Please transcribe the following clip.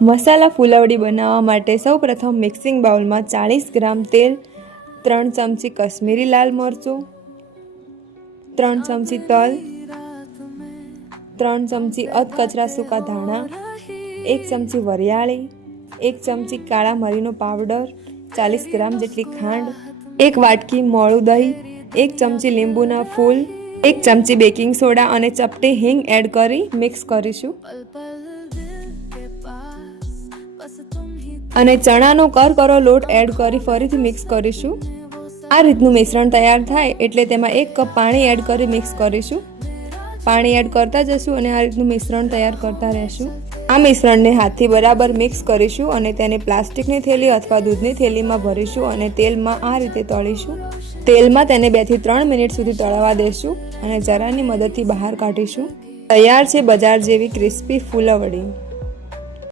મસાલા ફુલાવડી બનાવવા માટે સૌપ્રથમ મિક્સિંગ બાઉલમાં ચાળીસ ગ્રામ તેલ, ત્રણ ચમચી કશ્મીરી લાલ મરચું, ત્રણ ચમચી તલ, ત્રણ ચમચી અધકચરા સૂકા ધાણા, એક ચમચી વરિયાળી, એક ચમચી કાળા મરીનો પાવડર, ચાલીસ ગ્રામ જેટલી ખાંડ, એક વાટકી મોળું દહીં, એક ચમચી લીંબુના ફૂલ, એક ચમચી બેકિંગ સોડા અને ચપટી હિંગ એડ કરી મિક્સ કરીશું. અને ચણાનો કરકરો લોટ એડ કરી ફરીથી મિક્સ કરીશું. આ રીતનું મિશ્રણ તૈયાર થાય એટલે તેમાં એક કપ પાણી એડ કરી મિક્સ કરીશું. પાણી એડ કરતા જશું અને આ રીતનું મિશ્રણ તૈયાર કરતા રહેશું. આ મિશ્રણને હાથથી બરાબર મિક્સ કરીશું અને તેને પ્લાસ્ટિકની થેલી અથવા દૂધની થેલીમાં ભરીશું અને તેલમાં આ રીતે તળીશું. તેલમાં તેને બેથી ત્રણ મિનિટ સુધી તળવા દેશું અને જરાની મદદથી બહાર કાઢીશું. તૈયાર છે બજાર જેવી ક્રિસ્પી ફૂલવડી.